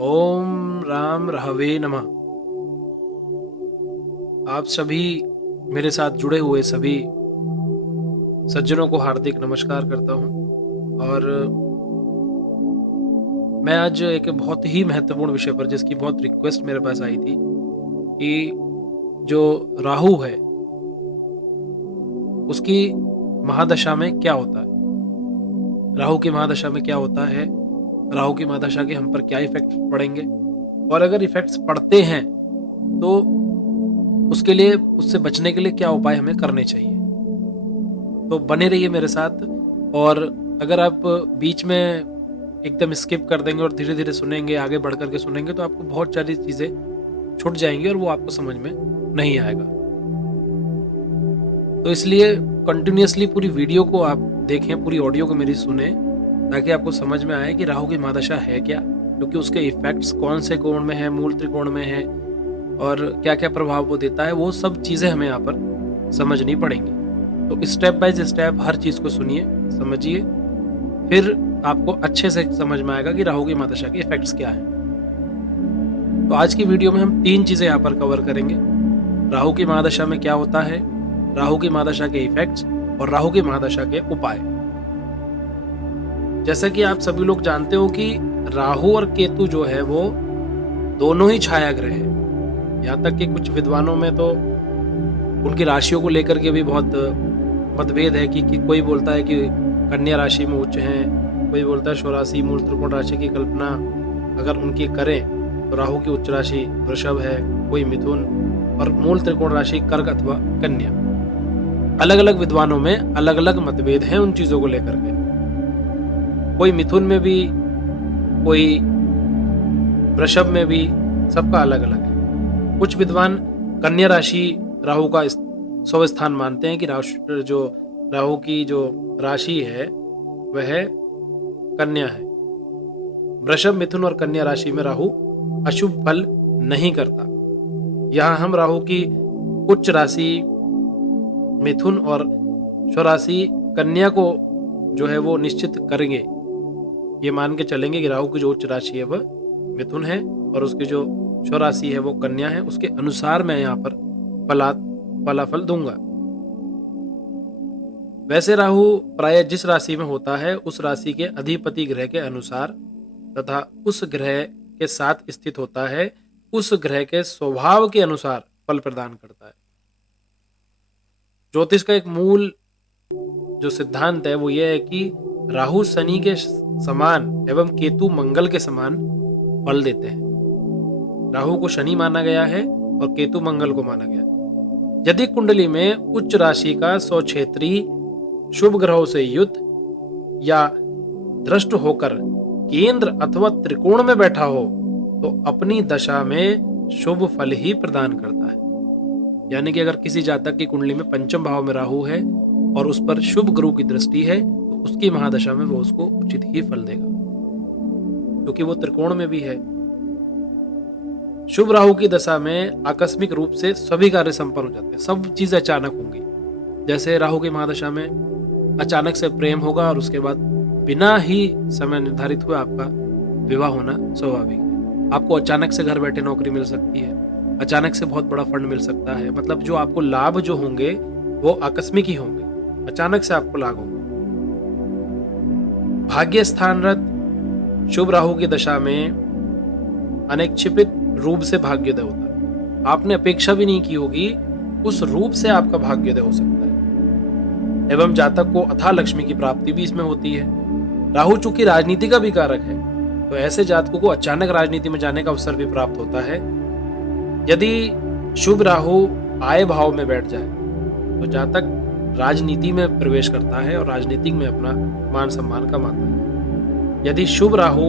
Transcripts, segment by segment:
ओम राम रहवे नमः। आप सभी मेरे साथ जुड़े हुए सभी सज्जनों को हार्दिक नमस्कार करता हूँ। और मैं आज एक बहुत ही महत्वपूर्ण विषय पर, जिसकी बहुत रिक्वेस्ट मेरे पास आई थी कि जो राहु है उसकी महादशा में क्या होता है, राहु की महादशा में क्या होता है, राहु की महादशा के हम पर क्या इफेक्ट पड़ेंगे, और अगर इफेक्ट्स पड़ते हैं तो उसके लिए, उससे बचने के लिए क्या उपाय हमें करने चाहिए। तो बने रहिए मेरे साथ। और अगर आप बीच में एकदम स्किप कर देंगे और धीरे धीरे सुनेंगे, आगे बढ़ करके सुनेंगे, तो आपको बहुत सारी चीजें छूट जाएंगी और वो आपको समझ में नहीं आएगा। तो इसलिए कंटिन्यूअसली पूरी वीडियो को आप देखें, पूरी ऑडियो को मेरी सुने, ताकि आपको समझ में आए कि राहु की महादशा है क्या, क्योंकि उसके इफेक्ट्स कौन से कोण में है, मूल त्रिकोण में है, और क्या क्या प्रभाव वो देता है, वो सब चीजें हमें यहाँ पर समझनी पड़ेंगी। तो स्टेप बाय स्टेप हर चीज को सुनिए, समझिए, फिर आपको अच्छे से समझ में आएगा कि राहु की महादशा के इफेक्ट्स क्या है। तो आज की वीडियो में हम 3 चीजें यहाँ पर कवर करेंगे। राहु की महादशा में क्या होता है, राहु की महादशा के इफेक्ट्स, और राहु की महादशा के उपाय। जैसा कि आप सभी लोग जानते हो कि राहु और केतु जो है वो दोनों ही छाया ग्रह है। यहाँ तक कि कुछ विद्वानों में तो उनकी राशियों को लेकर के भी बहुत मतभेद है कि कोई बोलता है कि कन्या राशि में उच्च हैं, कोई बोलता है स्वराशि मूल त्रिकोण राशि की कल्पना अगर उनकी करें तो राहु की उच्च राशि वृषभ है, कोई मिथुन, और मूल त्रिकोण राशि कर्क अथवा कन्या। अलग अलग विद्वानों में अलग अलग मतभेद हैं उन चीजों को लेकर के। कोई मिथुन में भी, कोई वृषभ में भी, सबका अलग अलग है। कुछ विद्वान कन्या राशि राहु का स्वस्थान मानते हैं कि राहु की जो राशि है वह कन्या है। वृषभ, मिथुन और कन्या राशि में राहु अशुभ फल नहीं करता। यहाँ हम राहु की उच्च राशि मिथुन और स्वराशि कन्या को जो है वो निश्चित करेंगे। ये मान के चलेंगे कि राहु की जो उच्च राशि है वह मिथुन है और उसकी जो स्वराशि है वो कन्या है। उसके अनुसार मैं यहाँ पर फलाफल दूंगा। वैसे राहु प्राय जिस राशि में होता है उस राशि के अधिपति ग्रह के अनुसार तथा उस ग्रह के साथ स्थित होता है, उस ग्रह के स्वभाव के अनुसार फल प्रदान करता है। ज्योतिष का एक मूल जो सिद्धांत है वो यह है कि राहु शनि के समान एवं केतु मंगल के समान फल देते हैं। राहु को शनि माना गया है और केतु मंगल को माना गया है। यदि कुंडली में उच्च राशि का स्वक्षेत्री शुभ ग्रहों से युक्त या दृष्ट होकर केंद्र अथवा त्रिकोण में बैठा हो तो अपनी दशा में शुभ फल ही प्रदान करता है। यानी कि अगर किसी जातक की कुंडली में पंचम भाव में राहु है और उस पर शुभ गुरु की दृष्टि है तो उसकी महादशा में वो उसको उचित ही फल देगा, क्योंकि वो त्रिकोण में भी है। शुभ राहु की दशा में आकस्मिक रूप से सभी कार्य संपन्न हो जाते हैं, सब चीजें अचानक होंगी। जैसे राहु की महादशा में अचानक से प्रेम होगा और उसके बाद बिना ही समय निर्धारित हुए आपका विवाह होना स्वाभाविक है। आपको अचानक से घर बैठे नौकरी मिल सकती है, अचानक से बहुत बड़ा फंड मिल सकता है। मतलब जो आपको लाभ जो होंगे वो आकस्मिक ही होंगे, अचानक से आपको लाभ होंगे। भाग्य स्थानरत शुभ राहु की दशा में अनैच्छिक रूप से भाग्योदय होता है। आपने अपेक्षा भी नहीं की होगी उस रूप से आपका भाग्योदय हो सकता है। एवं जातक को अथाह लक्ष्मी की प्राप्ति भी इसमें होती है। राहु चूंकि राजनीति का भी कारक है तो ऐसे जातकों को अचानक राजनीति में जाने का अवसर भी प्राप्त होता है। यदि शुभ राहु आय भाव में बैठ जाए तो जातक राजनीति में प्रवेश करता है और राजनीति में अपना मान सम्मान कमाता है। यदि शुभ राहु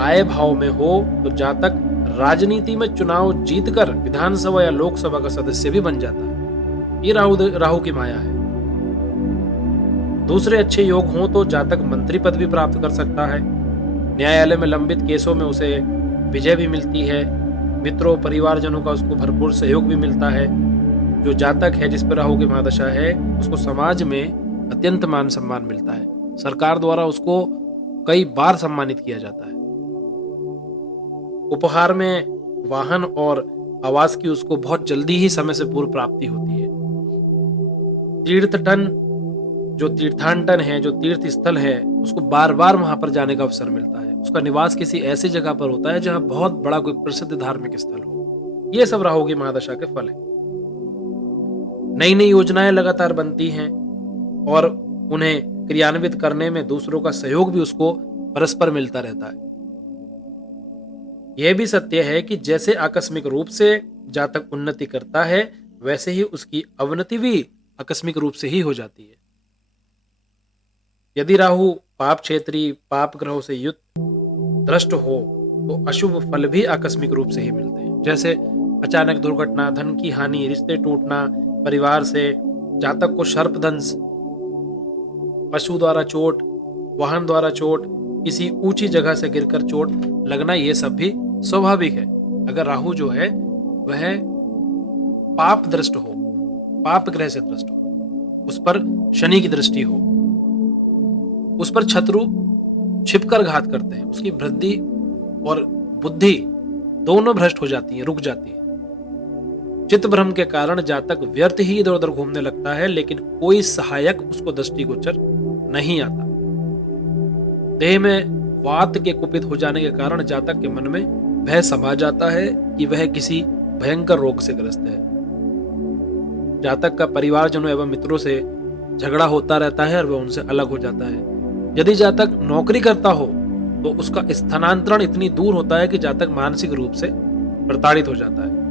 आय भाव में हो तो जातक राजनीति में चुनाव जीतकर विधानसभा या लोकसभा का सदस्य भी बन जाता है। ये राहु की माया है। दूसरे अच्छे योग हों तो जातक मंत्री पद भी प्राप्त कर सकता है। न्यायालय में लंबित केसों में उसे विजय भी मिलती है। मित्रों परिवारजनों का उसको भरपूर सहयोग भी मिलता है। जो जातक है जिस पर राहु की महादशा है उसको समाज में अत्यंत मान सम्मान मिलता है। सरकार द्वारा उसको कई बार सम्मानित किया जाता है। उपहार में वाहन और आवास की उसको बहुत जल्दी ही समय से पूर्व प्राप्ति होती है। तीर्थटन जो तीर्थाटन है, जो तीर्थ स्थल है, उसको बार बार वहां पर जाने का अवसर मिलता है। उसका निवास किसी ऐसी जगह पर होता है जहां बहुत बड़ा कोई प्रसिद्ध धार्मिक स्थल हो। ये सब राहु की महादशा के फल है। नई नई योजनाएं लगातार बनती हैं और उन्हें क्रियान्वित करने में दूसरों का सहयोग भी उसको परस्पर मिलता रहता है। यह भी सत्य है कि जैसे आकस्मिक रूप से जातक उन्नति करता है, वैसे ही उसकी अवनति भी आकस्मिक रूप से ही हो जाती है। यदि राहु पाप क्षेत्री पाप ग्रहों से युक्त दृष्ट हो तो अशुभ फल भी आकस्मिक रूप से ही मिलते हैं, जैसे अचानक दुर्घटना, धन की हानि, रिश्ते टूटना, परिवार से, जातक को सर्पदंश, पशु द्वारा चोट, वाहन द्वारा चोट, किसी ऊंची जगह से गिरकर चोट लगना, ये सब भी स्वाभाविक है। अगर राहु जो है वह पाप दृष्ट हो, पाप ग्रह से दृष्ट हो, उस पर शनि की दृष्टि हो, उस पर शत्रु छिपकर घात करते हैं, उसकी वृद्धि और बुद्धि दोनों भ्रष्ट हो जाती है, रुक जाती है। चित्त भ्रम के कारण जातक व्यर्थ ही इधर उधर घूमने लगता है, लेकिन कोई सहायक उसको दृष्टिगोचर नहीं आता। देह में वात के कुपित हो जाने के कारण जातक के मन में भय समा जाता है कि वह किसी भयंकर रोग से ग्रस्त है। जातक का परिवारजनों एवं मित्रों से झगड़ा होता रहता है और वह उनसे अलग हो जाता है। यदि जातक नौकरी करता हो तो उसका स्थानांतरण इतनी दूर होता है कि जातक मानसिक रूप से प्रताड़ित हो जाता है।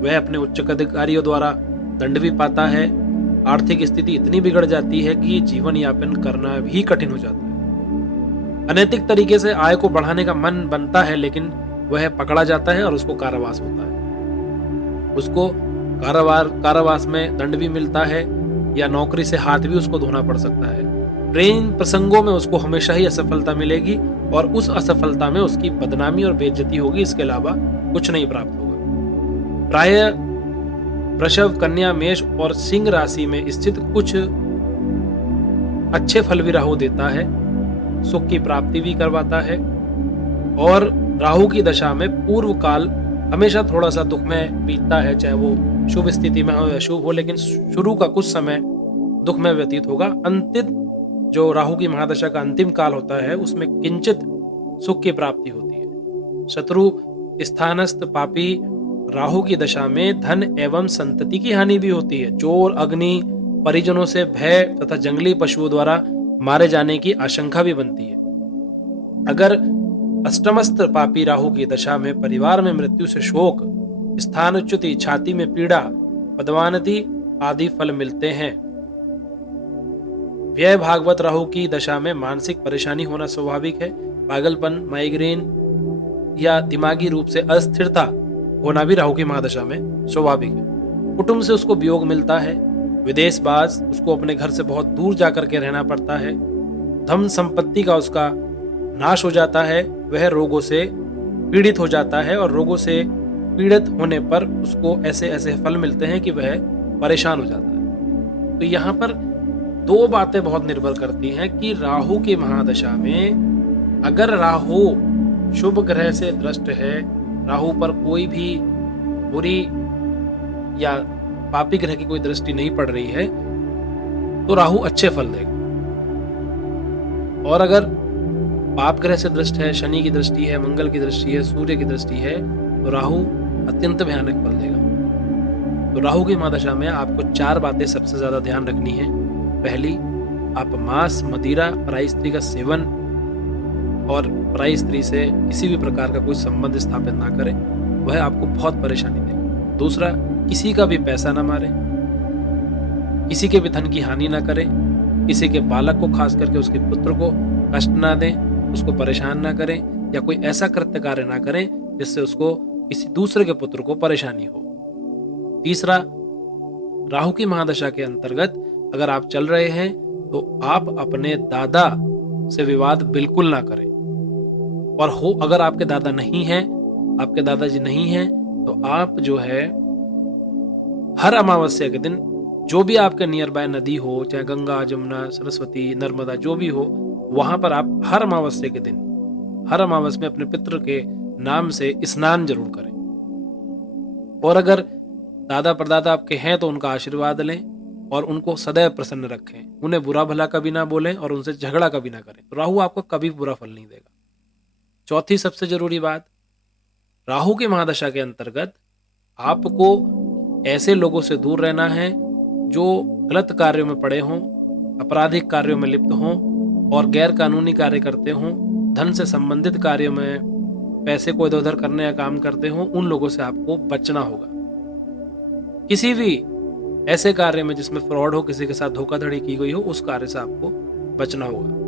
वह अपने उच्च अधिकारियों द्वारा दंड भी पाता है। आर्थिक स्थिति इतनी बिगड़ जाती है कि जीवन यापन करना भी कठिन हो जाता है। अनैतिक तरीके से आय को बढ़ाने का मन बनता है, लेकिन वह पकड़ा जाता है और उसको कारावास होता है। उसको कारावास में दंड भी मिलता है या नौकरी से हाथ भी उसको धोना पड़ सकता है। प्रेम प्रसंगों में उसको हमेशा ही असफलता मिलेगी और उस असफलता में उसकी बदनामी और बेइज्जती होगी, इसके अलावा कुछ नहीं प्राप्त होगा। प्राय वृषभ, कन्या, मेष और सिंह राशि में स्थित कुछ अच्छे फल भी राहु देता है, सुख की प्राप्ति भी करवाता है। और राहु की दशा में पूर्व काल हमेशा थोड़ा सा दुख में बीतता है, चाहे वो शुभ स्थिति में हो या शुभ हो, लेकिन शुरू का कुछ समय दुख में व्यतीत होगा। अंतिम जो राहु की महादशा का अंतिम काल होता है, उसमें किंचित सुख की प्राप्ति होती है। शत्रु स्थानस्थ पापी राहु की दशा में धन एवं संतति की हानि भी होती है। चोर, अग्नि, परिजनों से भय तथा जंगली पशुओं द्वारा मारे जाने की आशंका भी बनती है। अगर अष्टमस्थ पापी राहु की दशा में परिवार में मृत्यु से शोक, स्थानच्युति, छाती में पीड़ा, पदवानति आदि फल मिलते हैं। व्यय भागवत राहु की दशा में मानसिक परेशानी होना स्वाभाविक है। पागलपन, माइग्रेन या दिमागी रूप से अस्थिरता होना भी राहु की महादशा में स्वाभाविक है। कुटुंब से उसको वियोग मिलता है। विदेशवास, उसको अपने घर से बहुत दूर जाकर के रहना पड़ता है। धन संपत्ति का उसका नाश हो जाता है। वह रोगों से पीड़ित हो जाता है और रोगों से पीड़ित होने पर उसको ऐसे ऐसे फल मिलते हैं कि वह परेशान हो जाता है। तो यहाँ पर दो बातें बहुत निर्भर करती हैं कि राहु की महादशा में अगर राहु शुभ ग्रह से दृष्ट है, राहु पर कोई भी बुरी या पापी ग्रह की कोई दृष्टि नहीं पड़ रही है, तो राहु अच्छे फल देगा। और अगर पाप ग्रह से दृष्ट है, शनि की दृष्टि है, मंगल की दृष्टि है, सूर्य की दृष्टि है, तो राहु अत्यंत भयानक फल देगा। तो राहु की महादशा में आपको 4 बातें सबसे ज्यादा ध्यान रखनी है। पहली, आप मांस, मदिरा, पराई स्त्री का सेवन और पराई स्त्री से किसी भी प्रकार का कोई संबंध स्थापित ना करें, वह आपको बहुत परेशानी देगा। दूसरा, किसी का भी पैसा ना मारे, किसी के भी धन की हानि ना करें, किसी के बालक को, खास करके उसके पुत्र को कष्ट ना दें, उसको परेशान ना करें या कोई ऐसा कृत्य कार्य ना करें जिससे उसको किसी दूसरे के पुत्र को परेशानी हो। तीसरा, राहु की महादशा के अंतर्गत अगर आप चल रहे हैं तो आप अपने दादा से विवाद बिल्कुल ना करें। और हो अगर आपके दादा नहीं हैं, आपके दादाजी नहीं हैं, तो आप जो है हर अमावस्या के दिन जो भी आपके नियर बाय नदी हो, चाहे गंगा, जमुना, सरस्वती, नर्मदा, जो भी हो, वहां पर आप हर अमावस्या के दिन, हर अमावस में अपने पितृ के नाम से स्नान जरूर करें। और अगर दादा परदादा आपके हैं तो उनका आशीर्वाद लें और उनको सदैव प्रसन्न रखें। उन्हें बुरा भला कभी ना बोलें और उनसे झगड़ा कभी ना करें, तो राहु आपको कभी बुरा फल नहीं देगा। चौथी सबसे जरूरी बात, राहु की महादशा के अंतर्गत आपको ऐसे लोगों से दूर रहना है जो गलत कार्यों में पड़े हों, आपराधिक कार्यों में लिप्त हों और गैर कानूनी कार्य करते हों, धन से संबंधित कार्यों में पैसे को इधर उधर करने का काम करते हों, उन लोगों से आपको बचना होगा। किसी भी ऐसे कार्य में जिसमें फ्रॉड हो, किसी के साथ धोखाधड़ी की गई हो, उस कार्य से आपको बचना होगा।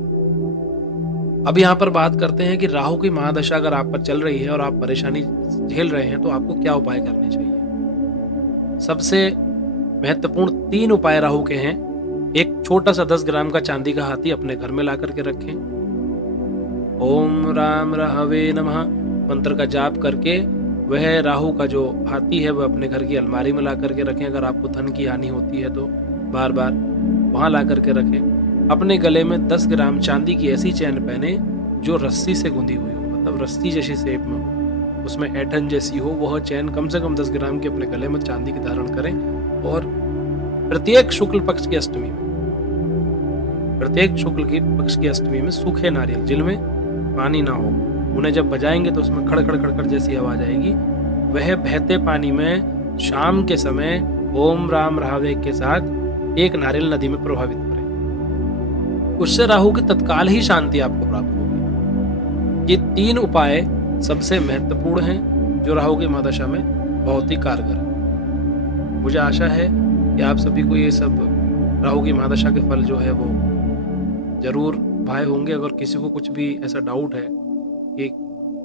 अब यहाँ पर बात करते हैं कि राहु की महादशा अगर आप पर चल रही है और आप परेशानी झेल रहे हैं तो आपको क्या उपाय करने चाहिए। सबसे महत्वपूर्ण 3 उपाय राहु के हैं। एक छोटा सा 10 ग्राम का चांदी का हाथी अपने घर में ला करके रखें। ओम राम राहवे नमः मंत्र का जाप करके वह राहु का जो हाथी है वह अपने घर की अलमारी में ला करके रखें। अगर आपको धन की हानि होती है तो बार बार वहां ला करके रखें। अपने गले में 10 ग्राम चांदी की ऐसी चैन पहने जो रस्सी से गुंदी हुई हो, मतलब रस्सी जैसी शेप में हो, उसमें ऐठन जैसी हो, वह चैन कम से कम 10 ग्राम की अपने गले में चांदी की धारण करें। और प्रत्येक शुक्ल पक्ष की अष्टमी में सूखे नारियल जिनमें पानी ना हो, उन्हें जब बजाएंगे तो उसमें खड़खड़ खड़खड़ जैसी आवाज आएगी। वह बहते पानी में शाम के समय ओम राम राहवे के साथ एक नारियल नदी में प्रभावित करें। उससे राहु की तत्काल ही शांति आपको प्राप्त होगी। ये 3 उपाय सबसे महत्वपूर्ण हैं जो राहु की महादशा में बहुत ही कारगर है। मुझे आशा है कि आप सभी को ये सब राहु की महादशा के फल जो है वो जरूर भाए होंगे। अगर किसी को कुछ भी ऐसा डाउट है कि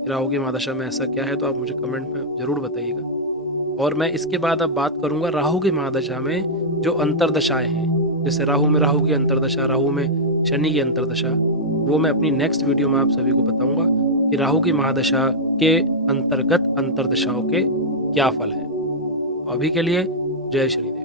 राहु की महादशा में ऐसा क्या है तो आप मुझे कमेंट में जरूर बताइएगा। और मैं इसके बाद अब बात करूंगा राहु की महादशा में जो अंतर्दशाएं हैं, जैसे राहु में राहु की अंतर्दशा, राहु में शनि की अंतर्दशा, वो मैं अपनी नेक्स्ट वीडियो में आप सभी को बताऊंगा कि राहु की महादशा के अंतर्गत अंतर्दशाओं के क्या फल हैं। अभी के लिए जय श्री देव।